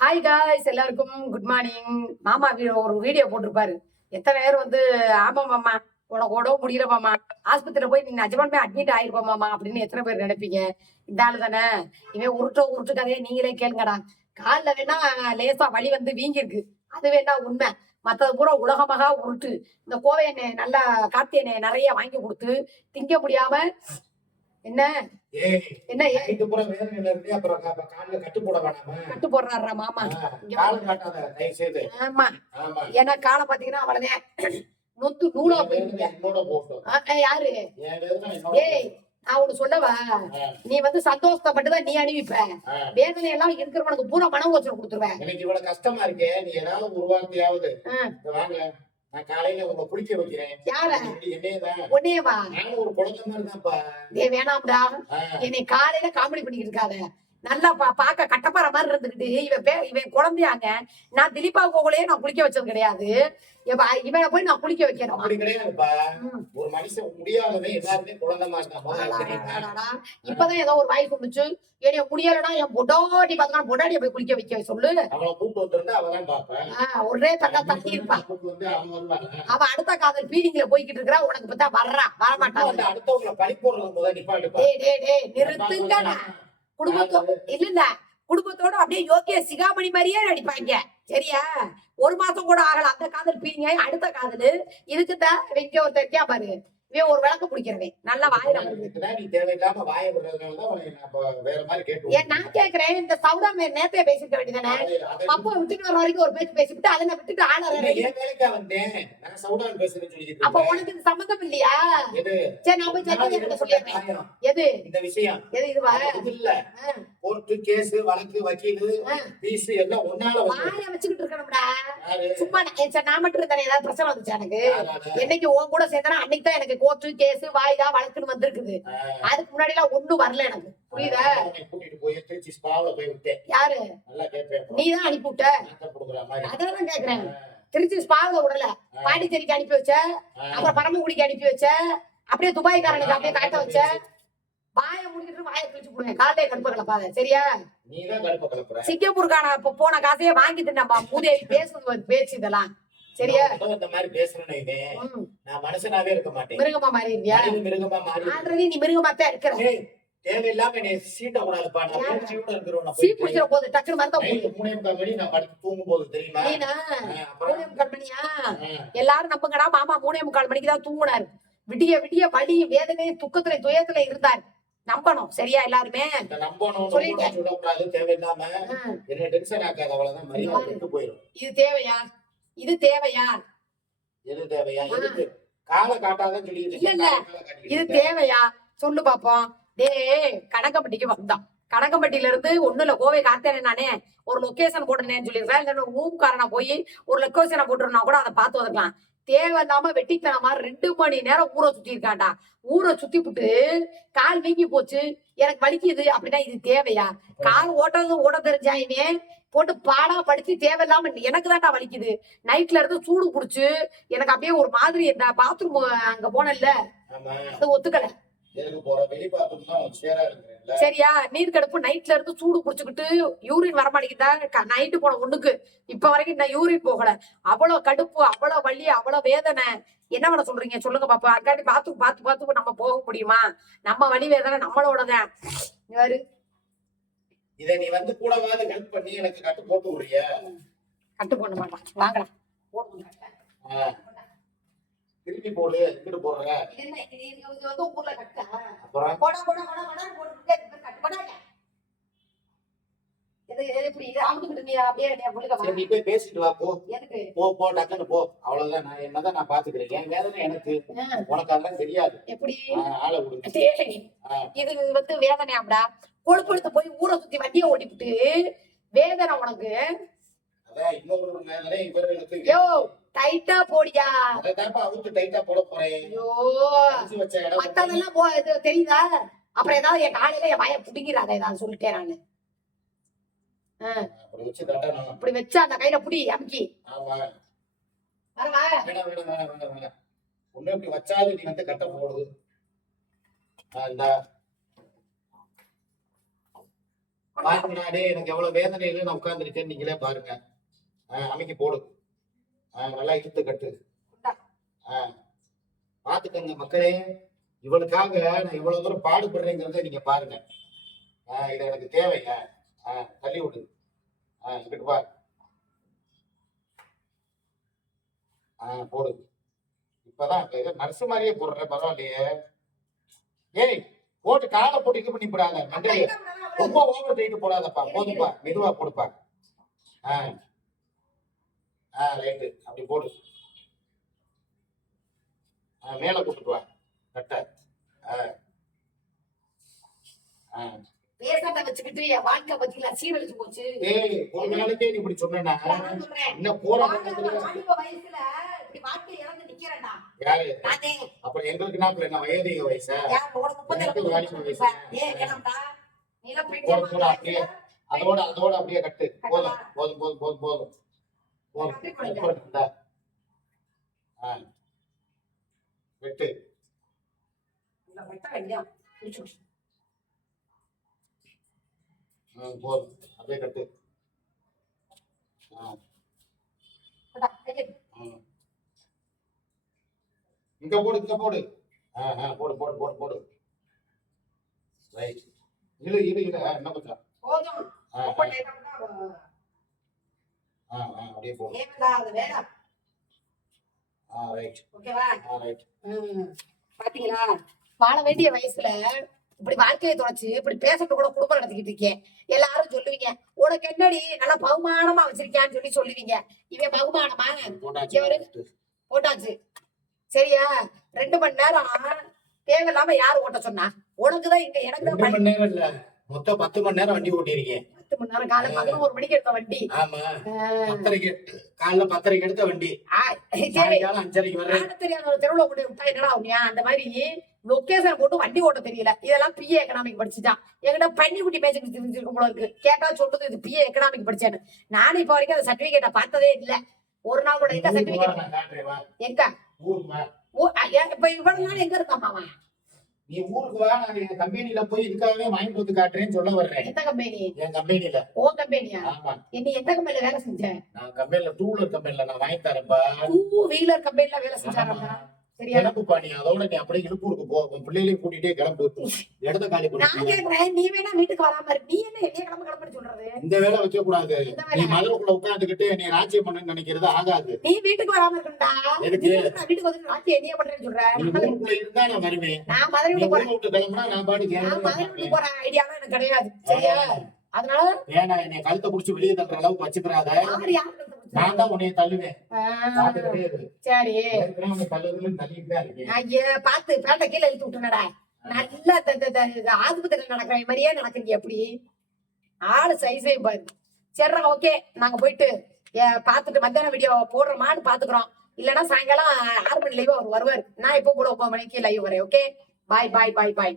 Hi guys எல்லாருக்கும் good morning மாமா ஒரு வீடியோ போட்டிருப்பாரு. எத்தனை பேர் வந்து ஆமா மாமா உனக்கு உடம்பு முடியல மாமா. ஆஸ்பத்திரியில போய் நீ நிஜமாலுமே அட்மிட் ஆயிருப்பா மாமா அப்படின்னு எத்தனை பேர் நினைப்பீங்க? இந்த ஆளு தானே. இவன் உருட்டோ உருட்டு கதையை நீங்களே கேளுங்கடா. காலில் வேணா லேசா வலி வந்து வீங்கிருக்கு அது வேணா உண்மை. மற்றது பூரா உலகமாக உருட்டு. இந்த கோவை எண்ணெய் நல்லா காத்தி எண்ணெய் நிறைய வாங்கி கொடுத்து திங்க முடியாம என்ன? என்ன நைட்டு பூரா வேதனையில இருந்து அப்புறம் கா- அப்ப கால்ல கட்டு போட வேணாமா? கட்டு போடுறாரா மாமா. ஆ, காலை காட்டாத, தயவு செய்து. ஆமா. ஆமா. ஏன்னா காலை பாத்தீங்கன்னா அவ்வளவுதான் நொத்து நூலா என் போயிருக்கு வேதனை என்னோட யாரு? ஏய். நான் உனக்கு சொல்லவா? நீ வந்து சந்தோஷப்பட்டு தான் நீ அணிவிப்ப. வேதனை எல்லாம் இருக்கிறவனுக்கு பூரா மன ஓச்சனை கொடுத்துருவேன். எனக்கு இவ்வளவு கஷ்டமா இருக்கே. நீ ஏதாவது ஒரு வார்த்தையாவது வாங்க நான் காலையில உங்களை குளிக்க வைக்கிறேன். யார? என்னையதான் உன்னே வா நானும் ஒரு குழந்தை மாதிரி தான்ப்பா வேணாம்டா. என்னை காலையில காமெடி பண்ணிக்கிட்டு இருக்காத. நல்லா பா பாக்க கட்டப்பாற மாதிரி இருந்துகிட்டு இவன் பே இவன் குழந்தையாங்க. நான் திலீபா கோகுலையே நான் குளிக்க வச்சது கிடையாது. இவ- இவனை போய் நான் குளிக்க வைக்கணும். அப்படி கிடையாதுப்பா. ஒரு மனுஷன் முடியாதவன் எல்லாருமே குழந்தை? அடாடாடாடா. இப்பதான் ஏதோ ஒரு வாய்ப்பு வந்துச்சு. என்னைய முடியலன்னா என் பொட்டாட்டி பார்த்தா பொட்டாட்டிய போய் குளிக்க வைக்க சொல்லு. அவளை கூப்பிட்டு வந்திருந்தா அவதான் பாப்பேன் ஆஹ் ஒரே தக்கா தட்டி இருப்பா அவ அடுத்த காதல் பீடிங்ல போய்கிட்டு இருக்கா உனக்கு பார்த்தா வர்றா. வரமாட்டான் அடுத்தவங்களை பழி போடுறது நிறுத்துங்கடா குடும்பத்தோட இல்ல இல்ல. குடும்பத்தோட அப்படியே யோகிய சிகாமணி மாதிரியே நடிப்பாங்க. சரியா? ஒரு மாசம் கூட ஆகல. அந்த காதல் பீங்க அடுத்த காதல். இதுக்கு தான் வைக்க ஒருத்தர் பாரு? இவன் ஒரு விளக்கு பிடிக்கிறவன் நல்லா வாயில நான் ஏன் கேக்குறேன் இந்த சவுடா மேல் நேத்தே பேசிக்க வேண்டியதானே? பப்பா விட்டுட்டு வர வரைக்கும் ஒரு பேச்சு பேசிவிட்டு அதை நான் விட்டுட்டு ஆள அப்ப. உனக்கு இது சம்மந்தம் இல்லையா? எது? சரி நான் போய் சத்தியம் சொல்லிடுறேன்? எது? இந்த விஷயம். எது இதுவா? இது இல்ல. கோர்ட்டு கேஸ் வழக்கு வக்கீலு. பீஸ் எல்லாம் ஒன்னால வாய வச்சுக்கிட்டு இருக்கணும்டா. சும்மா நான் மட்டும் இருந்தானே ஏதாவது பிரச்சனை வந்துச்சு எனக்கு? என்னைக்கு உன் கூட சேர்ந்தனா அன்னைக்கு தான் எனக்கு கோர்ட்டு கேஸ் வாய்தா வழக்குன்னு வந்திருக்குது. அதுக்கு முன்னாடி எல்லாம் ஒண்ணும் வரல எனக்கு. புரியுதா? யாரு? நல்லா கேட்பேன் நீ தான் அனுப்பி விட்ட அதான் கேக்குறேன். திருச்சி ஸ்பாவில் விடல. பாண்டிச்சேரிக்கு அனுப்பி வச்ச. அப்புறம் பரமக்குடிக்கு அனுப்பி வச்ச. அப்படியே துபாய்க்காரனுக்கு அப்படியே காட்ட வச்ச. வாயை முடிக்கிட்டு வாயை கிழிச்சு போடுவேன் காலையை கடுப்பு கலப்பாத. சரியா? நீதான் சிங்கப்பூருக்கான போன காசையே வாங்கி தின்னப்பா மூதேவி பேசுறது ஒரு பேச்சு இதெல்லாம். சரியா? இந்த மாதிரி பேசுறேன்னு நான் மனுஷனாவே இருக்க மாட்டேன். மிருகமா மாறி இருக்கியா? மனித மிருகமா மாறி ஆல்ரெடி நீ மிருகமா தான் இருக்கிற தேவையில்லாம என்னை சீட்ட கூடாதுப்பா. நான் யாரு? பேச்சியோட இருக்கிறவன சீ போய் பிடிச்சிட போது டக்குனு மறந்தா போது நைட்டு மூணே முக்கால் மணி நான் படுத்து தூங்கும் போது தெரியுமா? நீனா ஆ, அப்புறம் மூணே முக்கால் மணியா? ஆ, எல்லாரும் நம்புங்கடா மாமா மூணே முக்கால் மணிக்கு தான் தூங்குனாரு. விடிய விடிய வலி வேதனை துக்கத்துல துயரத்துல இருந்தார். நம்பணும் சரியா எல்லாருமே? சொல்லிட்டேன். தேவையில்லாம. என்ன டென்ஷன் ஆக்காத அவ்வளவுதான். மரியாதை விட்டு போயிடும் இது தேவையா? இது தேவையா? எது தேவையா. எதுக்கு? காலை காட்டாதன்னு சொல்லிட்டு இல்ல, இல்ல. இது. தேவையா? சொல்லு பாப்போம். டேய் கணக்கம்பட்டிக்கு வந்தான். கணக்கம்பட்டியில இருந்து ஒண்ணு இல்ல கோவை காத்தேனே நானே ஒரு லொகேஷன் போட்டுனேன்னு சொல்லிருக்கேன் இல்ல ரூம் காரனா போய் ஒரு லொகேஷனை போட்டுருந்தா கூட அதை பார்த்து வந்துக்கலாம் தேவையில்லாம வெட்டித்தனமா ரெண்டு மணி நேரம் ஊரை சுத்தி இருக்காண்டா ஊரை சுத்தி புட்டு கால் வீங்கி போச்சு. எனக்கு வலிக்குது. அப்படின்னா இது தேவையா? கால் ஓட்டுறது ஓட தெரிஞ்சாயுமே போட்டு பாடா படிச்சு தேவையில்லாம எனக்கு தான்டா வலிக்குது. நைட்ல இருந்து சூடு புடிச்சு எனக்கு அப்படியே ஒரு மாதிரி இந்த பாத்ரூம் அங்க போனேன்ல. ஆமா. அது ஒத்துக்கல. சரியா? நீர் கடுப்பு நைட்ல இருந்து சூடு குடிச்சுக்கிட்டு யூரின் வர மாட்டேங்குதா நைட்டு போன ஒண்ணுக்கு. இப்ப வரைக்கும் நான் யூரின் போகல. அவ்வளவு கடுப்பு அவ்வளவு வலி அவ்வளவு வேதனை. என்ன பண்ண சொல்றீங்க? சொல்லுங்க பாப்பா. அக்காட்டி பாத்து பார்த்து பார்த்து நம்ம போக முடியுமா? நம்ம வலி வேதனை நம்மளோடதான். இத நீ வந்து கூடவாது ஹெல்ப் பண்ணி எனக்கு கட்டு போட்டு விடுறிய கட்டு போட மாட்டான் வாங்கலாம் போடுங்க திருப்பி போடு இங்கிட்டு போடுற என்ன இது இது வந்து ஊர்ல கட்டா அப்புறம் போடா போடா போடா போடா போட்டு கட்டு போடாங்க இது நீ அப்படியே நீ போய் பேசிட்டு வா போ. எதுக்கு? போ போ டக்குன்னு போ. அவ்வளவுதான் நான் என்னதான் நான் பாத்துக்கிறேன். என் வேதனை எனக்கு. ஆ, உனக்கு அதெல்லாம் தெரியாது. எப்படி? ஆளை விடு. இது வந்து வேதனையாம்டா. கொழுப்படுத்து போய் ஊரை சுத்தி வண்டியை ஓட்டிவிட்டு வேதனை உனக்கு. வேதனை யோ டைட்டா போடியா? டைட்டா போட போறேன். ஐயோ. மத்ததெல்லாம் தெரியுதா? அப்புறம் ஏதாவது என் காலையில என் வாய புடிங்கிறாத ஏதாவது சொல்லிட்டேன் நானு. இப்படி வச்சு அந்த கையில புடி அமுக்கி. ஒண்ணு இப்படி வச்சாலும் நீ வந்து கட்ட போடுது டேய் எனக்கு எவ்வளவு வேதனையில நான் உட்கார்ந்துருக்கேன் நீங்களே பாருங்க. அமைக்கி போடு. நல்லா இழுத்து கட்டு. பாத்துக்கங்க மக்களே இவளுக்காக நான் இவ்வளவு தூரம் பாடுபடுறேங்கிறத நீங்க பாருங்க. இது எனக்கு தேவைங்க தள்ளி விடு. ஆ இங்கிட்டு பா ஆ போடு. இப்பதான் இது நர்ஸ் மாதிரியே போடுற பரவாயில்லையே. ஏய் போட்டு காலை போட்டு இது பண்ணி போடாத மண்டையில ரொம்ப ஓவர் டைட்டு போடாதப்பா. போதுப்பா மெதுவா போடுப்பா. ஆ. ஆ ரைட்டு. அப்படி போடு. ஆ மேலே கூப்பிட்டு வா. கட்ட ஆ. ஆ. பேசாத வச்சுக்கிட்டு என் வாழ்க்கை பத்தியில சீரழிச்சு போச்சு. ஏய் ஒரு நாளைக்கே நீ இப்படி சொன்னா நான் இன்னும் போற வயசுல வாழ்க்கை நிக்கிறேன்டா. யாரு? நானே. எங்களுக்கு என்ன வயதிக வயசா? முப்பத்தி வயசு. ஏ வேணாம்டா. அப்படியே. அதோட அதோட அப்படியே கட்டு. போதும் போதும் போதும் போதும் போதும். போதும். வெட்டு. வேண்டியா போதும். அப்படியே கட்டு. இங்க போடு இங்க போடு. ஆ, ஆ, போடு போடு போடு போடு. ரைட் இரு இரு இரு. இன்னும் கொஞ்சம். போதும். ஆ, ஆ, அப்படியே போடு. அது வேணாம். ரைட் ஓகேவா? ஆ ரைட் ம். பாத்தீங்களா? வாழ வேண்டிய வயசுல இப்படி வாழ்க்கையை தொலைச்சு இப்படி பேசிட்டு கூட குடும்பம் நடத்திக்கிட்டு இருக்கேன் எல்லாரும் சொல்லுவீங்க உனக்கு என்னடி நல்லா பகுமானமா வச்சிருக்கியான்னு சொல்லி சொல்லுவீங்க. இவன் பகுமானமா? போட்டாச்சு சரியா? ரெண்டு மணி நேரம் தேவையில்லாம யாரு ஓட்ட சொன்னா? உனக்குதான் இங்க எனக்கு ரெண்டு தான் மணி நேரம் இல்ல. மொத்தம் பத்து மணி நேரம் வண்டி ஓட்டியிருக்கேன். பத்து மணி நேரம் காலை பதினோரு மணிக்கு எடுத்த வண்டி. ஆமா. பத்தரைக்கு காலைல பத்தரைக்கு எடுத்த வண்டி. சரி. அஞ்சரைக்கு தெரியாத ஒரு தெருவுல கொண்டு விட்டா என்னடா உனியா அந்த மாதிரி லொக்கேஷன் போட்டு வண்டி ஓட்ட தெரியல. இதெல்லாம் பிஏ எக்கனாமிக் படிச்சுட்டான் என்கிட்ட பன்னி குட்டி மேய்ச்சிட்டு தெரிஞ்சிருக்கும் போல இருக்கு. கேட்டா சொல்றது இது பிஏ எக்கனாமிக் படிச்சேன்னு. நானும் இப்ப வரைக்கும் அந்த சர்டிபிகேட்டை பார்த்ததே இல்ல. ஒரு நாள் கூட எங்க சர்டிபிகேட். எங்க? இப்ப இவ்வளவு நாள் எங்க இருக்கான் மாமா? நீ ஊருக்கு வா நான் என் கம்பெனில போய் இதுக்காகவே வாங்கிட்டு வந்து காட்டுறேன்னு சொல்ல வர்றேன். எந்த கம்பெனி? என் கம்பெனில ஓ கம்பெனியா? ஆமா. நீ எந்த கம்பெனில வேலை செஞ்ச? நான் கம்பெனில டூ வீலர் கம்பெனில நான் வாங்கி தரேன்பா. டூ வீலர் கம்பெனில வேலை செஞ்சாரா சரியா? கிளம்புப்பா நீ அதோட நீ அப்படியே இழுப்பூருக்கு போ. உன் பிள்ளைகளையும் கூட்டிட்டே கிளம்பு. இடத்த காலி பண்ணி. நீ வேணா வீட்டுக்கு வராம. நீ என்ன என்னைய கிளம்ப கிளம்புன்னு சொல்றது? இந்த வேலை வைக்க கூடாது நீ மதுரைக்குள்ள உட்காந்துக்கிட்டு நீ ராஜ்யம் பண்ணு நினைக்கிறது ஆகாது. நீ வீட்டுக்கு வராம இருக்கண்டா எதுக்கு? வீட்டுக்கு வந்து ராத்திரி என்னைய பண்றேன்னு சொல்றேன் நீ ஊருக்குள்ள இருந்தா நான் வருவேன். நான் மதுரை நீ விட்டு ஊரை போறேன். விட்டு கிளம்புனா நான் பாட்டுக்கு நான் வேலையை மதுரை விட்டு பார்ப்பேன். போற ஐடியாலாம் எனக்கு கிடையாது. சரியா? அதனால ஏன்னா என்னை கழுத்தை புடிச்சு வெளியே தட்டுற அளவுக்கு வச்சுக்கிறாத. நான் தான் உன்னைய தள்ளுவேன். சரி. உன்னை ஐயா பார்த்து பேட்டை கீழே இழுத்து விட்டுனடா. நல்லா ஆஸ்பத்திரியில நடக்கிற மாதிரியே நடக்கிறீங்க எப்படி ஆளு சைஸே பாரு. சரிடா ஓகே நாங்க போயிட்டு ஏ, பார்த்துட்டு மத்தியானம் வீடியோ போடுறோமான்னு பாத்துக்கிறோம் இல்லைன்னா சாயங்காலம் ஆறு மணி லைவ் அவர் வருவார். நான் இப்போ கூட ஒன்பது மணிக்கு லைவ் வரேன் ஓகே பாய் பாய் பாய் பாய்